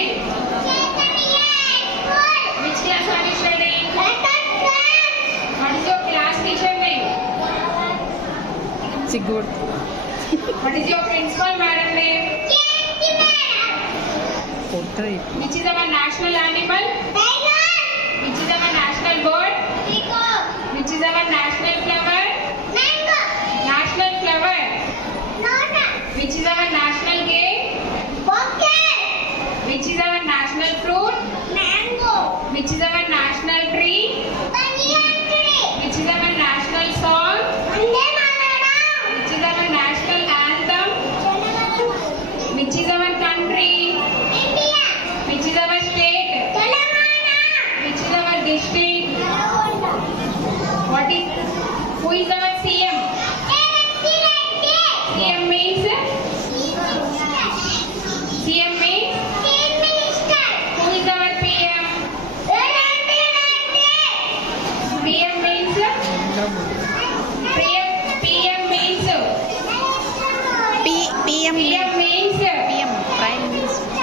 name? Which class are you studying? What is your class teacher name? Sigurd. What is your principal madam name? Which is our national animal? Which is our national bird? Which is our national flower? National flower. Which is our national game? Which is our national fruit? Which is our national tree? Which is our national song? Which is our national anthem? Which is our country? Which is our state? Which is our district? Who is our CM? CM means? CM means? Who is our PM? PM means? PM means? PM PM means? PM Prime Minister.